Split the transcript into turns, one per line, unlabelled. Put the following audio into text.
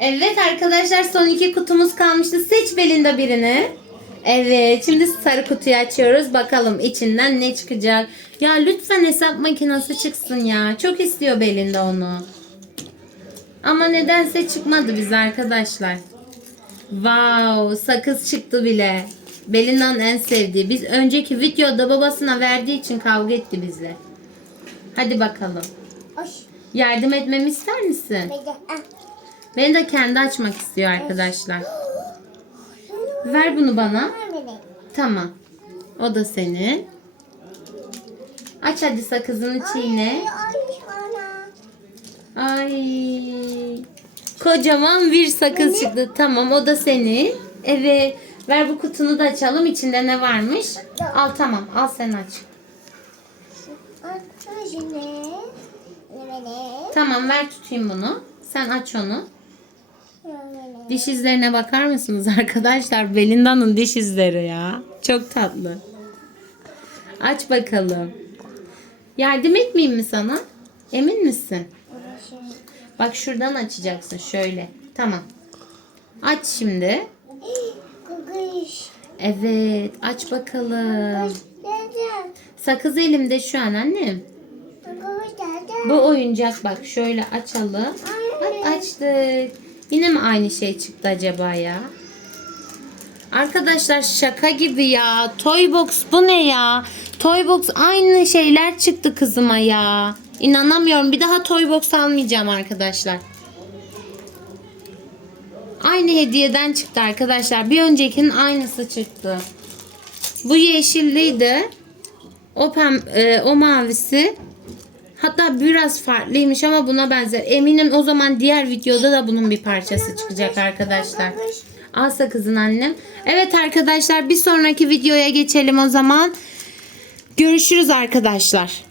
Evet arkadaşlar son iki kutumuz kalmıştı. Seç Belinda birini. Evet şimdi sarı kutuyu açıyoruz. Bakalım içinden ne çıkacak. Ya lütfen hesap makinesi çıksın ya. Çok istiyor Belinda onu. Ama nedense çıkmadı bize arkadaşlar. Wow sakız çıktı bile. Belinda'nın en sevdiği. Biz önceki videoda babasına verdiği için kavga etti bizle. Hadi bakalım.
Hoş.
Yardım etmemi ister misin?
Bekle. Ah.
Beni de kendi açmak istiyor arkadaşlar. Ver bunu bana. Tamam. O da senin. Aç hadi sakızını çiğne.
Ay.
Kocaman bir sakız çıktı. Tamam o da senin. Evet. Ver bu kutunu da açalım. İçinde ne varmış? Al tamam. Al sen aç. Tamam ver tutayım bunu. Sen aç onu. Diş izlerine bakar mısınız arkadaşlar? Belinda'nın diş izleri ya. Çok tatlı. Aç bakalım. Yardım etmeyeyim mi sana? Emin misin? Bak şuradan açacaksın şöyle. Tamam. Aç şimdi. Evet aç bakalım. Sakız elimde şu an annem. Bu oyuncak bak şöyle açalım. Bak açtık. Yine mi aynı şey çıktı acaba ya? Arkadaşlar şaka gibi ya. Toybox bu ne ya? Toybox aynı şeyler çıktı kızıma ya. İnanamıyorum. Bir daha Toybox almayacağım arkadaşlar. Aynı hediyeden çıktı arkadaşlar. Bir öncekinin aynısı çıktı. Bu yeşilliydi. O pem e, o mavisi. Hatta biraz farklıymış ama buna benzer. Eminim o zaman diğer videoda da bunun bir parçası çıkacak arkadaşlar. Al sakızın annem. Evet arkadaşlar bir sonraki videoya geçelim o zaman. Görüşürüz arkadaşlar.